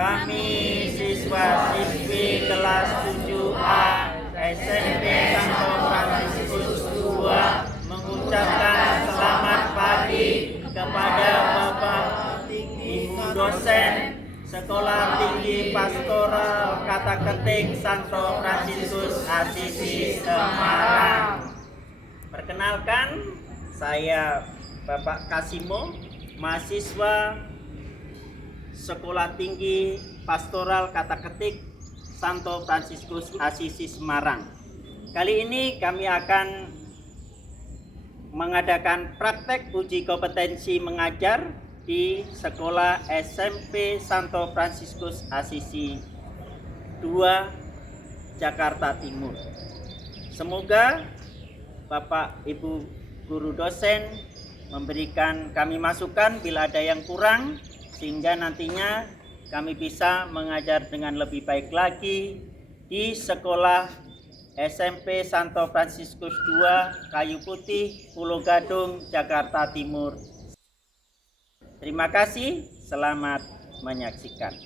Kami siswa-siswi kelas 7A SMP Santo Fransiskus II mengucapkan selamat pagi kepada Bapak Ibu dosen Sekolah Tinggi Pastoral Kata Ketik Santo Fransiskus Asisi Semarang. Perkenalkan, saya Bapak Kasimo, mahasiswa Sekolah Tinggi Pastoral Kata Ketik Santo Fransiskus Asisi Semarang. Kali ini kami akan mengadakan praktek uji kompetensi mengajar di Sekolah SMP Santo Fransiskus Asisi 2 Jakarta Timur. Semoga Bapak Ibu guru dosen memberikan kami masukan bila ada yang kurang, sehingga nantinya kami bisa mengajar dengan lebih baik lagi di Sekolah SMP Santo Fransiskus II Kayu Putih, Pulau Gadung, Jakarta Timur. Terima kasih, selamat menyaksikan.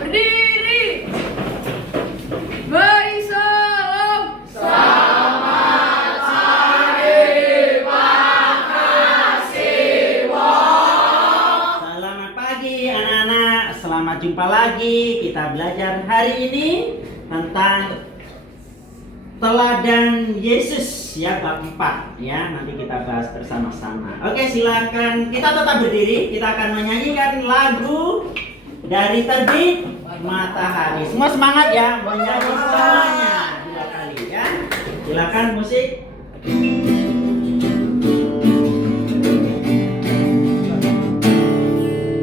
Berdiri, beri salam. Selamat pagi, Pak Kasimo. Selamat pagi anak-anak, selamat jumpa lagi. Kita belajar hari ini tentang teladan Yesus ya, bab 4 ya. Nanti kita bahas bersama-sama. Oke, silakan kita tetap berdiri. Kita akan menyanyikan lagu dari Terbit Matahari. Semua semangat ya, menyanyi semuanya 2 kali ya. Silakan musik.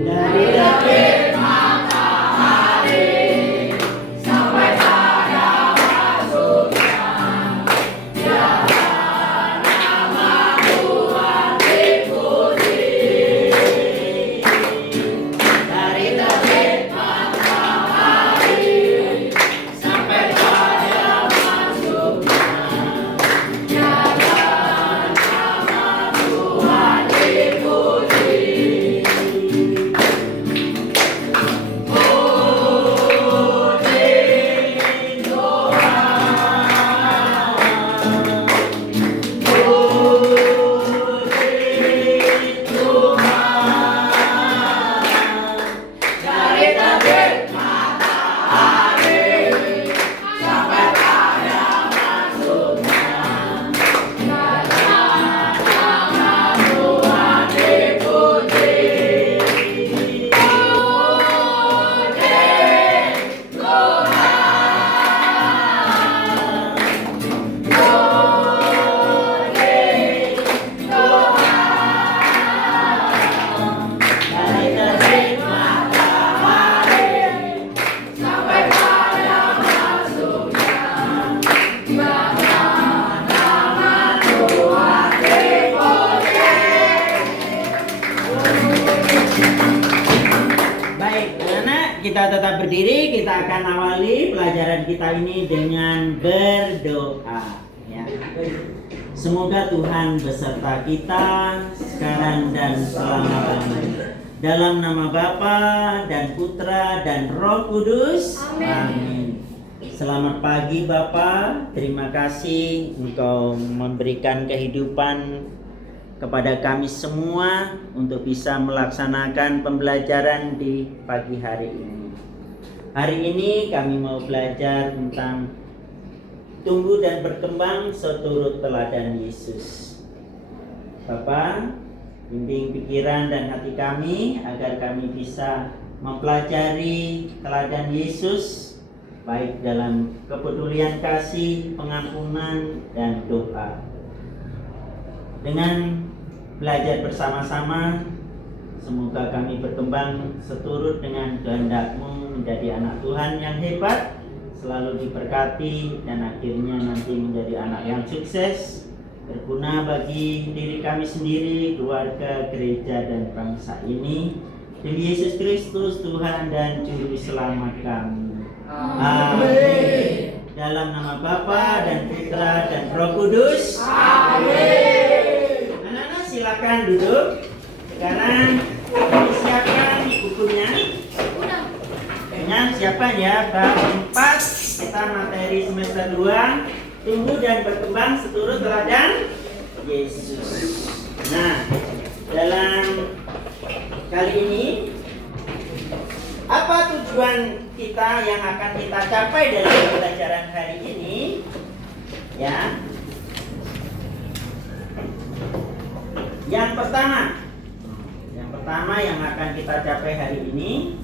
Dari terbit matahari sampai pada masuknya, biarlah nama Tuhan dipuji. Dari terbit matahari sampai pada masuknya, biarlah nama Tuhan dipuji. Baik, anak-anak, kita tetap berdiri. Kita akan awali pelajaran kita ini dengan berdoa ya. Semoga Tuhan beserta kita sekarang dan selama-lamanya. Dalam nama Bapa dan Putra dan Roh Kudus. Amin. Selamat pagi Bapa. Terima kasih Engkau memberikan kehidupan kepada kami semua untuk bisa melaksanakan pembelajaran di pagi hari ini. Hari ini kami mau belajar tentang tumbuh dan berkembang seturut teladan Yesus. Bapa, bimbing pikiran dan hati kami agar kami bisa mempelajari teladan Yesus baik dalam kepedulian kasih, pengampunan, dan doa. Dengan belajar bersama-sama, semoga kami berkembang seturut dengan kehendak-Mu menjadi anak Tuhan yang hebat, selalu diberkati, dan akhirnya nanti menjadi anak yang sukses, berguna bagi diri kami sendiri, keluarga, gereja, dan bangsa ini. Demi Yesus Kristus, Tuhan dan Juru Selamat kami. Amin. Dalam nama Bapa dan Putra dan Roh Kudus. Amin. Anak-anak silakan duduk. Sekarang disiapkan bukunya. Dengan siapa ya? Bab 4 kita materi semester 2. Tumbuh dan berkembang seturut teladan Yesus. Nah, dalam kali ini apa tujuan kita yang akan kita capai dalam pembelajaran hari ini? Ya. Yang pertama yang akan kita capai hari ini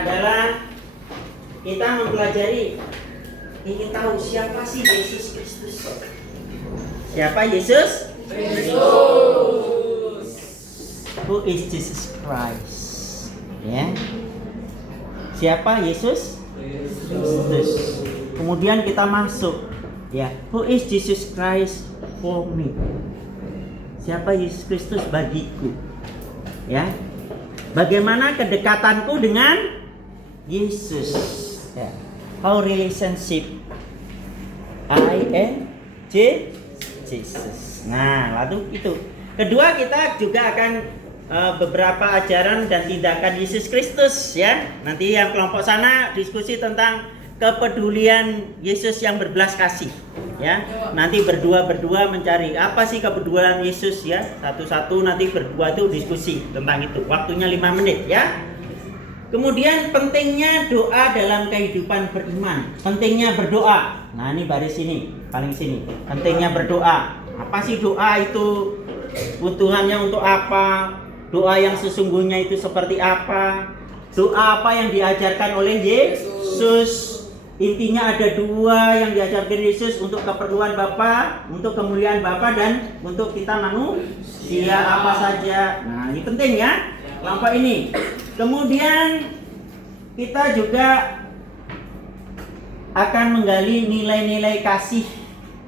adalah kita mempelajari, ingin tahu siapa sih Yesus Kristus. Siapa Yesus? Kristus. Who is Jesus Christ? Ya. Siapa Yesus? Kristus. Kemudian kita masuk, ya. Who is Jesus Christ for me? Siapa Yesus Kristus bagiku? Ya. Bagaimana kedekatanku dengan Yesus? Ya. How relationship I and Jesus. Nah, lalu itu. Kedua, kita juga akan beberapa ajaran dan tindakan Yesus Kristus, ya. Nanti yang kelompok sana diskusi tentang kepedulian Yesus yang berbelas kasih, ya. Nanti berdua mencari apa sih kepedulian Yesus, ya. Satu-satu nanti berdua tuh diskusi tentang itu. Waktunya 5 menit, ya. Kemudian pentingnya doa dalam kehidupan beriman. Pentingnya berdoa. Nah, ini baris ini, paling sini. Pentingnya berdoa. Apa sih doa itu? Kebutuhannya untuk apa? Doa yang sesungguhnya itu seperti apa? Doa apa yang diajarkan oleh Yesus? Intinya ada 2 yang diajarkan Yesus untuk keperluan Bapa, untuk kemuliaan Bapa, dan untuk kita manusia apa saja. Nah, ini penting ya, kelompok ini. Kemudian kita juga akan menggali nilai-nilai kasih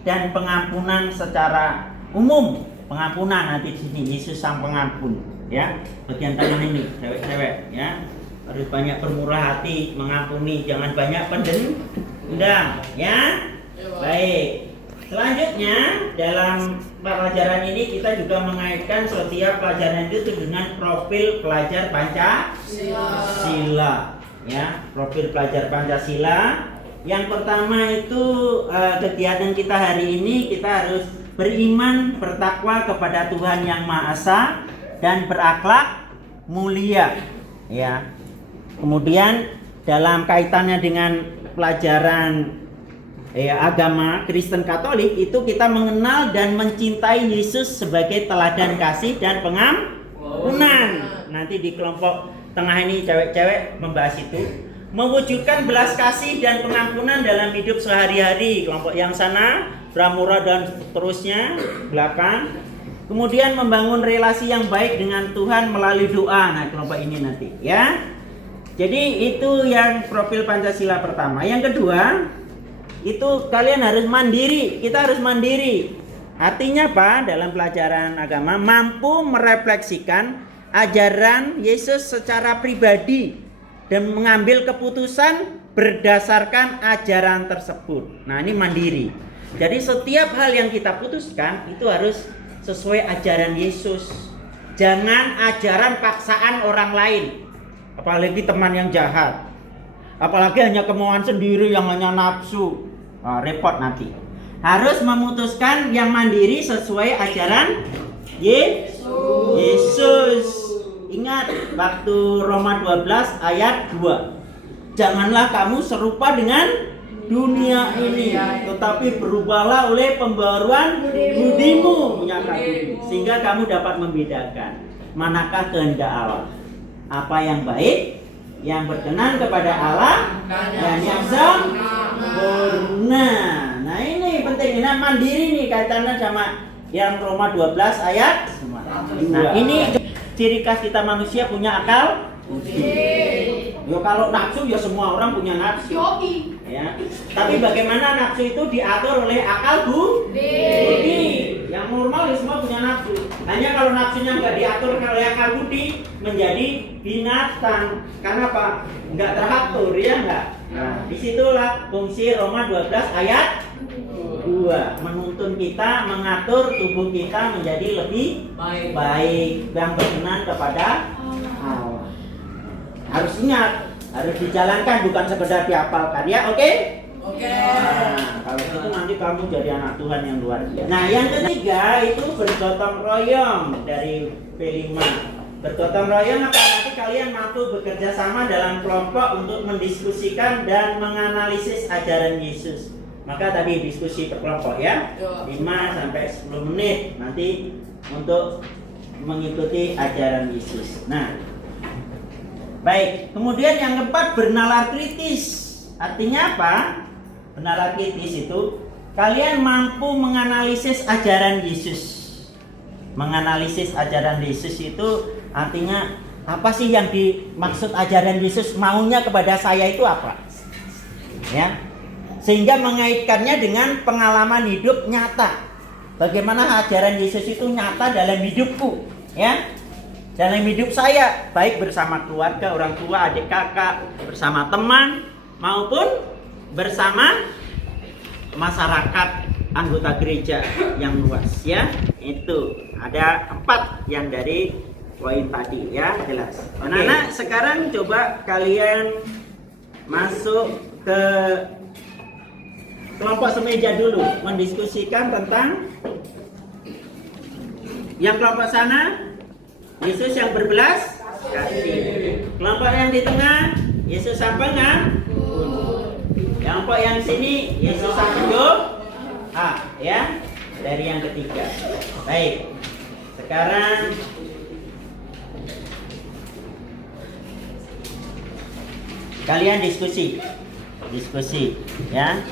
dan pengampunan secara umum. Pengampunan nanti di sini, Yesus sang pengampun, ya. Bagian tengah ini, cewek-cewek, ya. Harus banyak bermurah hati, mengampuni, jangan banyak pendendam, ya. Baik. Selanjutnya dalam pelajaran ini kita juga mengaitkan setiap pelajaran itu dengan profil pelajar Pancasila, ya. Profil pelajar Pancasila. Yang pertama itu kegiatan kita hari ini, kita harus beriman, bertakwa kepada Tuhan Yang Maha Esa, dan berakhlak mulia, ya. Kemudian dalam kaitannya dengan pelajaran agama Kristen Katolik itu kita mengenal dan mencintai Yesus sebagai teladan kasih dan pengampunan. Nanti di kelompok tengah ini cewek-cewek membahas itu. Mewujudkan belas kasih dan pengampunan dalam hidup sehari-hari. Kelompok yang sana, Bramura dan seterusnya, 8. Kemudian membangun relasi yang baik dengan Tuhan melalui doa. Nah, kelompok ini nanti, ya. Jadi itu yang profil Pancasila pertama. Yang kedua, itu kalian harus mandiri. Kita harus mandiri. Artinya apa? Dalam pelajaran agama, mampu merefleksikan ajaran Yesus secara pribadi dan mengambil keputusan berdasarkan ajaran tersebut. Nah, ini mandiri. Jadi setiap hal yang kita putuskan itu harus sesuai ajaran Yesus. Jangan ajaran paksaan orang lain. Apalagi teman yang jahat. Apalagi hanya kemauan sendiri yang hanya nafsu. Repot nanti. Harus memutuskan yang mandiri sesuai ajaran Yesus. Ingat waktu Roma 12 ayat 2. Janganlah kamu serupa dengan dunia ini, tetapi berubahlah oleh pembaruan budimu, menyangka budi, sehingga kamu dapat membedakan manakah kehendak Allah? Apa yang baik, yang berkenan kepada Allah, dan yang sempurna. Nah ini penting, nah mandiri nih kaitannya sama yang Roma 12 ayat 2. Nah ini ciri khas kita manusia punya akal budi. Ya kalau nafsu ya semua orang punya nafsu. Ya. Tapi bagaimana nafsu itu diatur oleh akal budi. Yang normal ya semua punya nafsu. Hanya kalau nafsunya nggak diatur oleh akal budi menjadi binatang. Karena apa? Nggak teratur ya nggak. Nah, disitulah fungsi Roma 12 ayat 2 menuntun kita, mengatur tubuh kita menjadi lebih baik yang berkenan kepada Allah. Harus ingat, harus dijalankan, bukan sekedar dihafalkan ya, oke? Oke. Nah, kalau gitu nanti kamu jadi anak Tuhan yang luar biasa. Nah, yang ketiga itu bergotong royong dari P5. Bergotong royong apa? Nanti kalian mampu bekerja sama dalam kelompok untuk mendiskusikan dan menganalisis ajaran Yesus. Maka tadi diskusi per kelompok ya, 5 sampai 10 menit nanti untuk mengikuti ajaran Yesus. Nah, baik. Kemudian yang keempat bernalar kritis. Artinya apa? Bernalar kritis itu kalian mampu menganalisis ajaran Yesus. Menganalisis ajaran Yesus itu artinya apa sih yang dimaksud ajaran Yesus, maunya kepada saya itu apa? Ya. Sehingga mengaitkannya dengan pengalaman hidup nyata. Bagaimana ajaran Yesus itu nyata dalam hidupku, ya? Dalam hidup saya, baik bersama keluarga, orang tua, adik kakak, bersama teman, maupun bersama masyarakat anggota gereja yang luas, ya. Itu ada 4 yang dari poin tadi, ya, jelas. Anak-anak, sekarang coba kalian masuk ke kelompok semeja dulu, mendiskusikan tentang yang kelompok sana Yesus yang berbelas kasih. Kelompok yang di tengah Yesus apa enggak? Kelompok yang sini Yesus apa ya, dari yang ketiga. Baik. Sekarang kalian diskusi ya.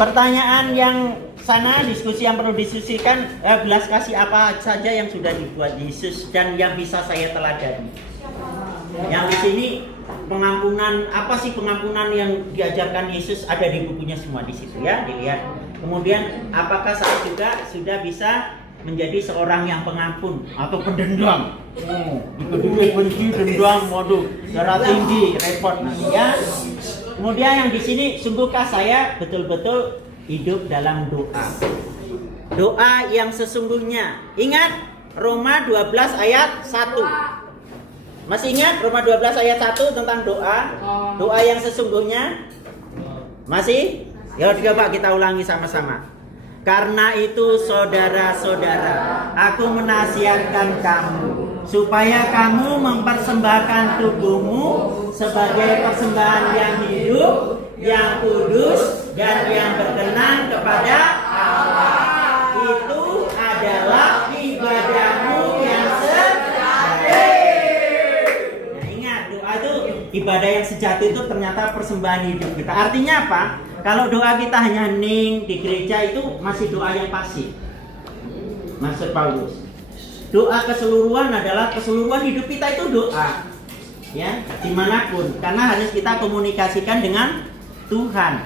Pertanyaan yang sana, diskusi yang perlu diskusikan, belas kasih apa saja yang sudah dibuat Yesus dan yang bisa saya teladani. Yang di sini pengampunan, apa sih pengampunan yang diajarkan Yesus, ada di bukunya semua di situ ya, dilihat. Kemudian apakah saya juga sudah bisa menjadi seorang yang pengampun atau pendendam? Dikit-dikit benci, dendam, waduh, darah tinggi, repot nanti ya. Kemudian yang di sini, sungguhkah saya betul-betul hidup dalam doa? Doa yang sesungguhnya. Ingat Roma 12 ayat 1. Masih ingat Roma 12 ayat 1 tentang doa? Doa yang sesungguhnya? Masih? Ya coba kita ulangi sama-sama. Karena itu saudara-saudara, aku menasihatkan kamu supaya kamu mempersembahkan tubuhmu sebagai persembahan yang hidup, yang kudus, dan yang berkenan kepada Allah. Itu adalah ibadahmu yang sejati. Nah, ingat, doa itu ibadah yang sejati itu ternyata persembahan hidup kita. Artinya apa? Kalau doa kita hanya hening di gereja itu masih doa yang pasif. Maksud Paulus. Doa keseluruhan adalah keseluruhan hidup kita itu doa. Ya, dimanapun. Karena harus kita komunikasikan dengan Tuhan.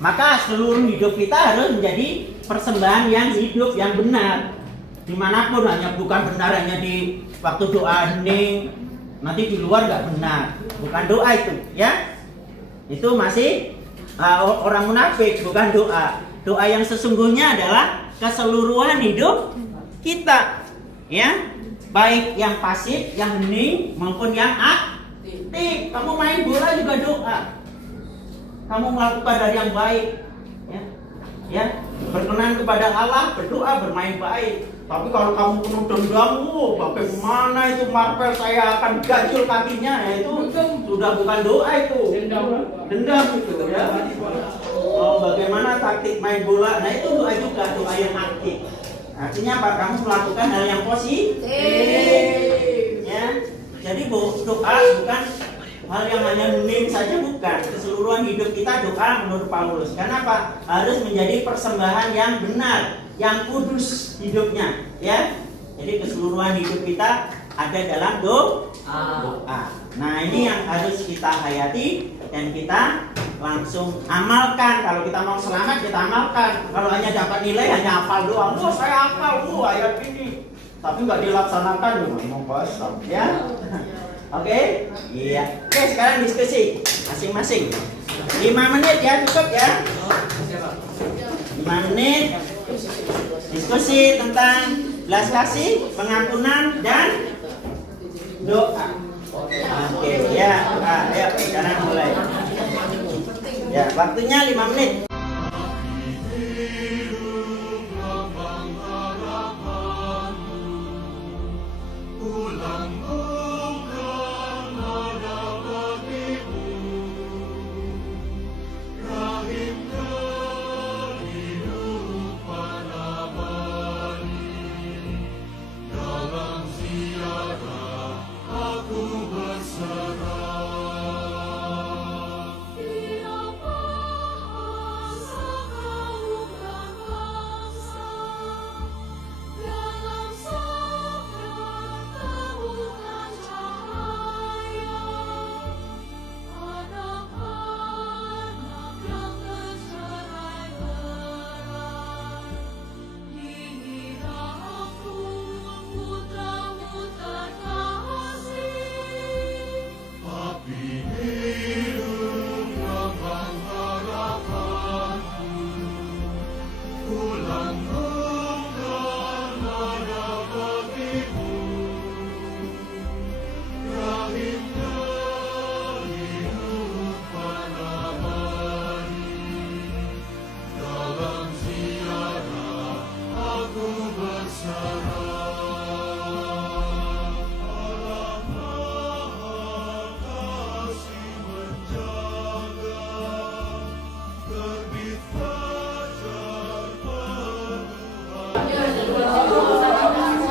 Maka seluruh hidup kita harus menjadi persembahan yang hidup, yang benar. Dimanapun, bukan benar hanya di waktu doa hening. Nanti di luar nggak benar. Bukan doa itu, ya. Itu masih orang munafik, bukan doa. Doa yang sesungguhnya adalah keseluruhan hidup kita, ya, baik yang pasif, yang hening maupun yang aktif. Kamu main bola juga doa. Kamu melakukan dari yang baik, ya, berkenan kepada Allah, berdoa, bermain baik. Tapi kalau kamu penuh dendam, bagaimana itu Marvel saya akan gajul kakinya, ya itu sudah bukan doa itu, dendam itu, ya. Oh, bagaimana taktik main bola, nah itu doa juga, doa yang aktif. Artinya apa? Kamu melakukan hal yang positif. Ya. Jadi doa bukan hal yang hanya meme saja, bukan. Keseluruhan hidup kita doa menurut Paulus. Karena apa? Harus menjadi persembahan yang benar, yang kudus hidupnya, ya. Jadi keseluruhan hidup kita ada dalam doa. Nah, ini yang harus kita hayati dan kita langsung amalkan. Kalau kita mau selamat, kita amalkan. Kalau hanya dapat nilai, hanya hafal doang. Oh, saya hafal, ayat ini. Tapi nggak dilaksanakan, mau kosong, ya. Oke? Iya. Oke, sekarang diskusi masing-masing. 5 menit ya, cukup ya. 5 menit diskusi tentang belas kasih, pengampunan, dan doa. Oke, ya. Ayo, sekarang mulai. Ya, waktunya 5 menit.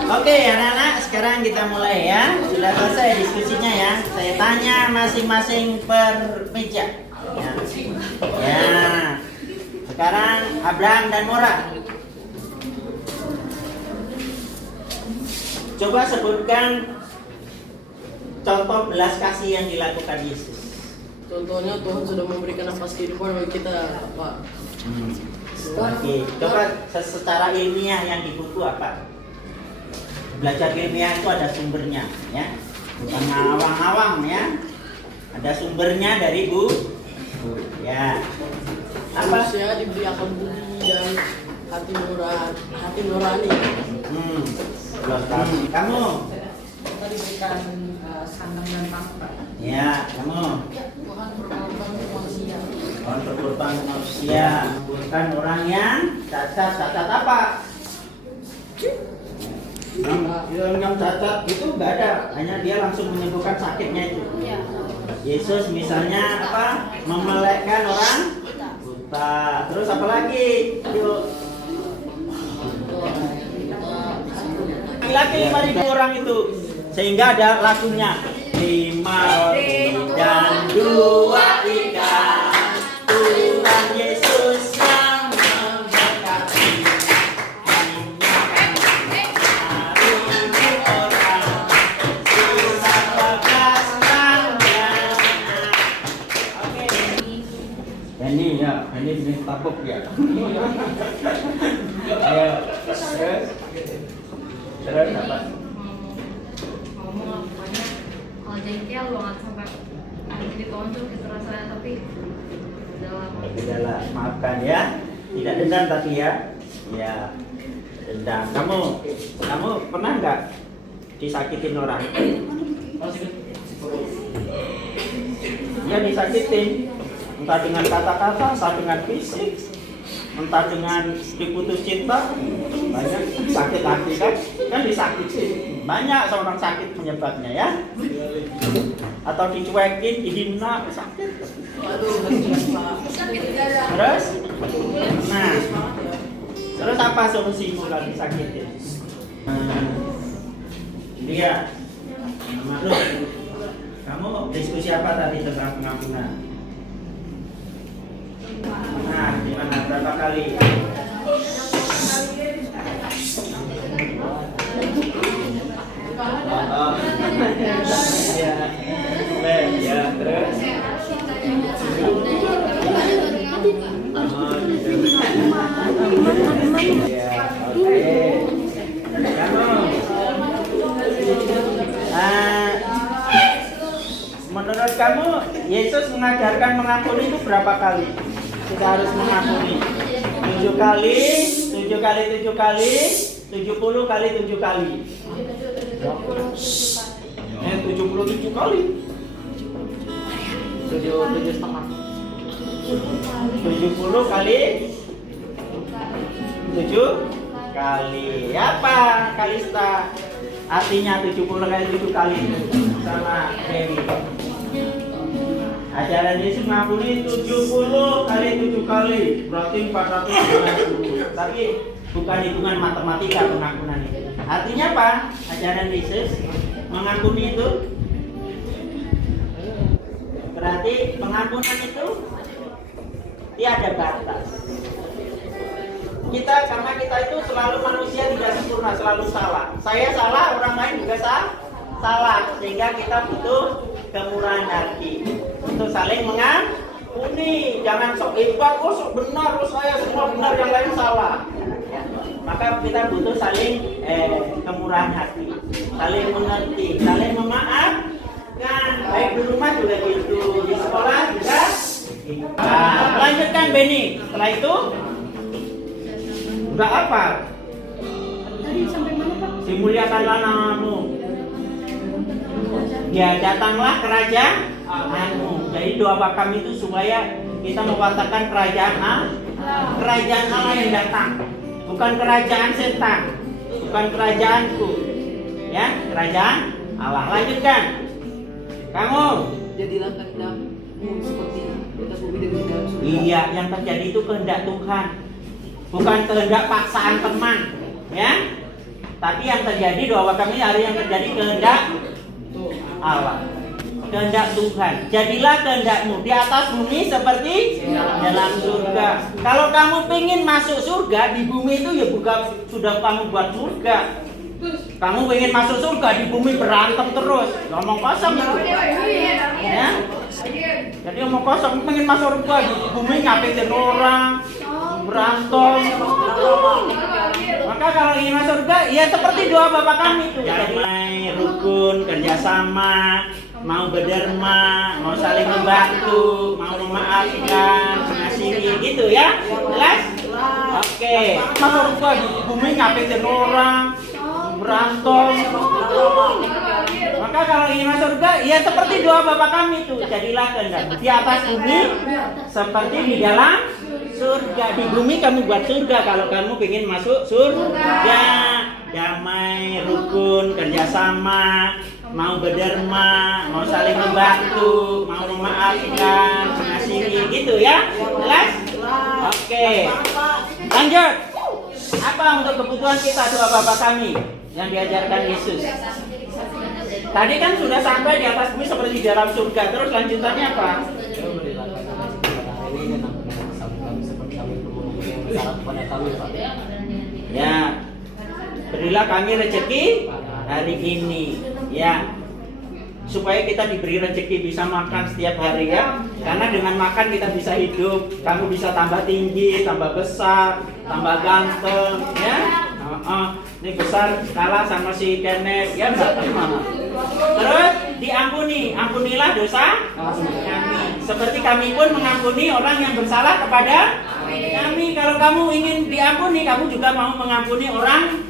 Oke anak-anak, sekarang kita mulai ya. Sudah selesai diskusinya ya. Saya tanya masing-masing per meja. Ya. Sekarang Abraham dan Mora. Coba sebutkan contoh belas kasih yang dilakukan Yesus. Contohnya Tuhan sudah memberikan nafas kehidupan bagi kita, Pak. Oke, coba secara ilmiah yang di buku apa? Belajar ilmiah itu ada sumbernya, ya, bukan awang-awang ya. Ada sumbernya dari buku, ya. Apa? Manusia diberi akal budi dan hati nurani. Kamu? Kita diberikan sandang dan paku. Ya, kamu? Tuhan berkorban untuk manusia. Tuhan berkorban untuk manusia, bukan orang yang cacat apa? Yang cacat itu nggak ada, hanya dia langsung menyembuhkan sakitnya itu. Iya. Yesus misalnya apa? Memelekkan orang buta. Terus apa lagi? Yuk. Laki-laki 5.000 orang itu, sehingga ada lagunya 5 dan 2 ikan. Tuhan Yesus yang memberkati. Ini tabuk ya. Ayo, terus apa? Ngomong apanya? Kalau jengkel banget sampai jadi tonjol gitu rasanya, tapi udahlah, maafkan ya. Tidak dendam tapi ya. Ya, dendam. Kamu pernah nggak disakitin orang? Ya disakitin. Entah dengan kata-kata, entah dengan fisik, entah dengan diputus cinta, banyak sakit hati kan disakiti. Banyak seorang sakit penyebabnya ya. Atau dicuekin, dihina, sakit. Terus, nah, Terus apa solusimu kalau disakitin? Dia, Makhluk, kamu diskusi apa tadi tentang pengampunan? Nah, gimana? Berapa kali? Oh, ya, ya, terus? Ya, oke. Menurut kamu, Yesus mengajarkan mengampuni itu berapa kali? Kita harus mengampuni 7 kali, 7 kali 7 kali, 70 kali 7 kali. 77 kali. 7 setengah. 70 kali 7 kali. Apa Kalista? Artinya 70 kali 7 kali sama Dewi. Ajaran Yesus mengampuni 70 kali 7 kali, berarti 490. Tapi bukan hitungan matematika pengampunan itu. Artinya apa? Ajaran Yesus mengampuni itu berarti pengampunan itu tiada batas. Karena kita itu selalu manusia tidak sempurna, selalu salah. Saya salah, orang lain juga salah. Sehingga kita butuh kemurahan hati untuk saling mengampuni. Jangan sok hebat, sok benar, saya semua benar, yang lain salah. Ya. Maka kita butuh saling kemurahan hati, saling mengerti, saling memaafkan. Baik di rumah juga gitu, di sekolah juga. Nah, lanjutkan Benny. Setelah itu udah apa? Tadi sampai mana Pak? Dimuliakanlah namamu. Ya, datanglah kerajaanmu. Jadi doa kami itu supaya kita mewatakan kerajaan Allah yang datang, bukan kerajaan setan, bukan kerajaanku. Ya, kerajaan Allah. Lanjutkan. Kamu. Jadilah kehendakmu seperti atas bumi dan di dalam surga. Iya, yang terjadi itu kehendak Tuhan, bukan kehendak paksaan teman. Ya. Tapi yang terjadi doa kami hari yang terjadi kehendak Allah, kehendak Tuhan. Jadilah kehendakmu di atas bumi seperti dalam surga. Kalau kamu pengen masuk surga, di bumi itu ya bukan sudah kamu buat surga. Kamu pengen masuk surga, di bumi berantem terus, ngomong kosong itu. Ya? Jadi ngomong kosong, pengen masuk surga, di bumi ngapain orang berantem. Maka kalau ingin masuk surga, ya seperti doa Bapak kami itu. Damai, rukun, kerjasama, mau berderma, mau saling membantu, mau memaafkan, mengasihi, gitu ya? Jelas? Oke. Masuk surga, di bumi ngapain orang berantem. Maka kalau ingin masuk surga, ya seperti doa Bapak kami itu. Jadilah kehendak di atas bumi seperti di dalam surga. Di bumi kamu buat surga kalau kamu ingin masuk surga. Damai, rukun, kerjasama, mau berderma, mau saling membantu, mau memaafkan, mengasihi, gitu ya? Jelas? Oke. Lanjut. Apa untuk kebutuhan kita doa Bapa kami yang diajarkan Yesus? Tadi kan sudah sampai di atas bumi seperti di dalam surga. Terus lanjutannya apa? Ya, berilah kami rezeki hari ini, ya, supaya kita diberi rezeki bisa makan setiap hari ya. Karena dengan makan kita bisa hidup. Kamu bisa tambah tinggi, tambah besar, tambah ganteng, ya. Ini besar kalah sama si Kenneth, ya enggak? Terus diampuni, ampunilah dosa kami, seperti kami pun mengampuni orang yang bersalah kepada kami. Kalau kamu ingin diampuni, kamu juga mau mengampuni orang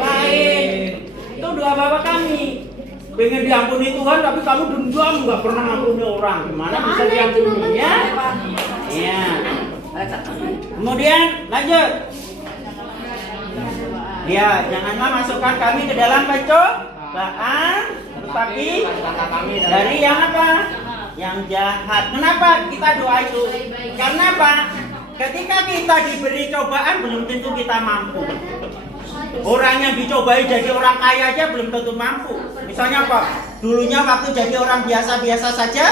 lain. Itu doa Bapak kami. Pengen diampuni Tuhan, tapi kamu dendam, nggak pernah mengampuni orang. Gimana bisa diampuni ya? Ya. Kemudian lanjut. Ya, janganlah masukkan kami ke dalam pencobaan, tetapi dari yang apa? Yang jahat. Kenapa kita doa itu? Karena apa? ketika kita diberi cobaan belum tentu kita mampu. Orang yang dicobai jadi orang kaya aja belum tentu mampu. Misalnya apa? Dulunya waktu jadi orang biasa-biasa saja,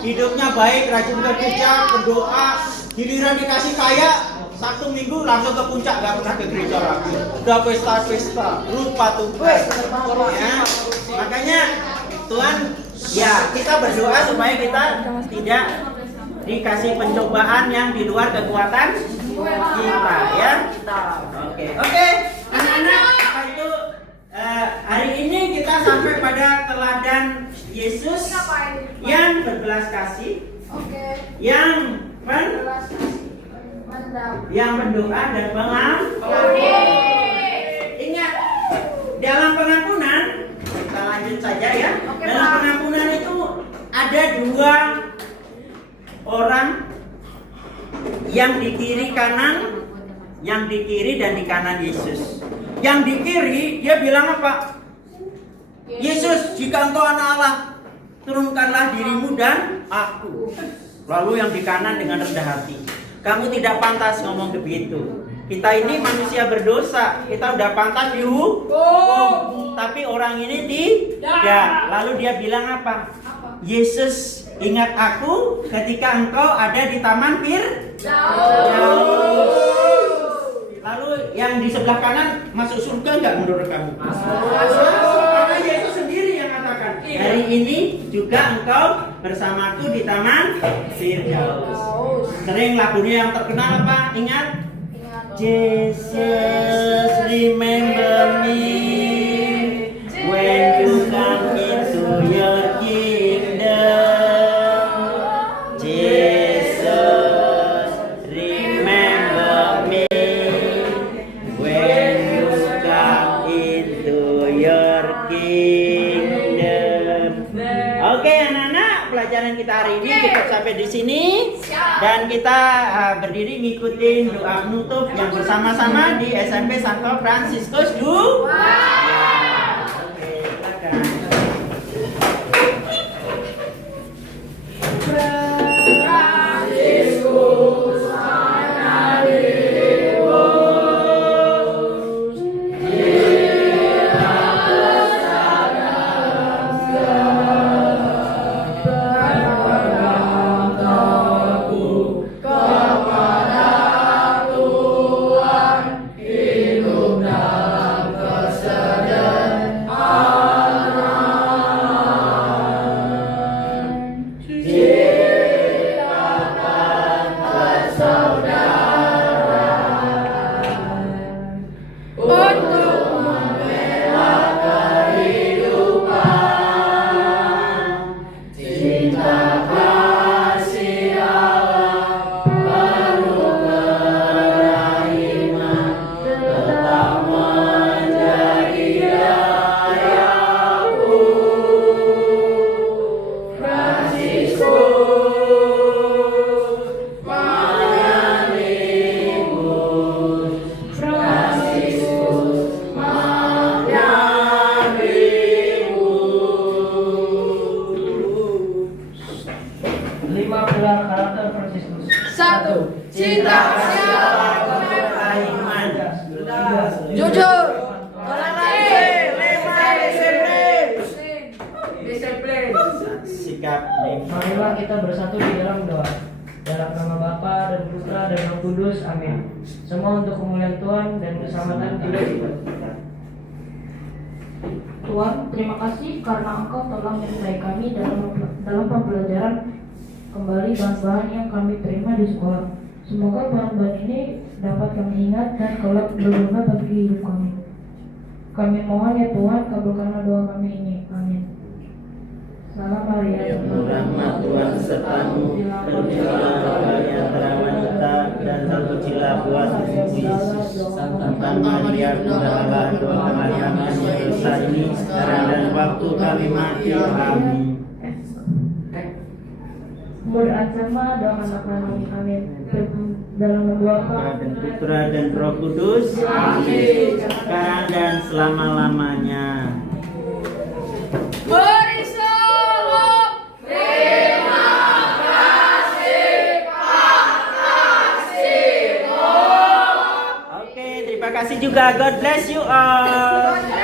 hidupnya baik, rajin bekerja, berdoa, giliran dikasih kaya, Sabtu Minggu langsung ke puncak, gak pernah ke gereja lagi. Udah pesta-pesta, lupa Tuhan. Ya. Makanya Tuhan, ya kita berdoa supaya kita tidak dikasih pencobaan yang di luar kekuatan kita, ya. Oke, anak-anak, apa itu hari ini kita sampai pada teladan Yesus yang berbelas kasih, yang berdoa dan pengampun. Ingat, dalam pengampunan kita lanjut saja ya. Dalam pengampunan itu ada dua orang yang di kiri kanan, yang di kiri dan di kanan Yesus. Yang di kiri dia bilang apa? Yesus, jika engkau anak Allah, turunkanlah dirimu dan aku. Lalu yang di kanan dengan rendah hati, kamu tidak pantas ngomong begitu. Kita ini manusia berdosa, kita udah pantas dihukum, tapi orang ini tidak. Lalu dia bilang apa? Yesus, ingat aku ketika engkau ada di taman Firdaus. Lalu yang di sebelah kanan masuk surga nggak menurut kamu? Masuk. Karena Yesus sendiri yang katakan, hari ini juga engkau bersamaku di taman Firdaus. Sering lagunya yang terkenal apa? Ingat? Jesus, remember me when you come into your kingdom. Jesus, remember me when you come into your kingdom. Oke, anak-anak, pelajaran kita hari ini cukup sampai di sini. Dan kita berdiri ngikutin doa penutup yang bersama-sama di SMP Santo Fransiskus Du. Oke, silakan. Jujur, sikap Marilah kita bersatu di dalam doa. Dalam nama Bapa dan Putra dan Roh Kudus, amin. Semua untuk kemuliaan Tuhan dan keselamatan kita. Tuhan, terima kasih karena Engkau telah menyertai kami dalam pembelajaran kembali bahan-bahan yang kami terima di sekolah. Semoga bahan-bahan ini dapat kami ingat dan kelak berguna bagi hidup kami. Kami mohon ya Tuhan, kabulkanlah doa kami ini. Amin. Salam Maria, penuh rahmat, Tuhan sertamu, terpujilah engkau di antara wanita dan terpujilah buah tubuhmu Yesus. Santa Maria, Bunda Allah, doakanlah kami yang dosa ini sekarang dan waktu kami mati. Amin. Bersama doakanlah kami. Amin. Dalam nama Bapa dan Putra dan Roh Kudus. Amin. Sekarang dan selama-lamanya. beri salam. Terima kasih, Pak Kasih. juga. God bless you all.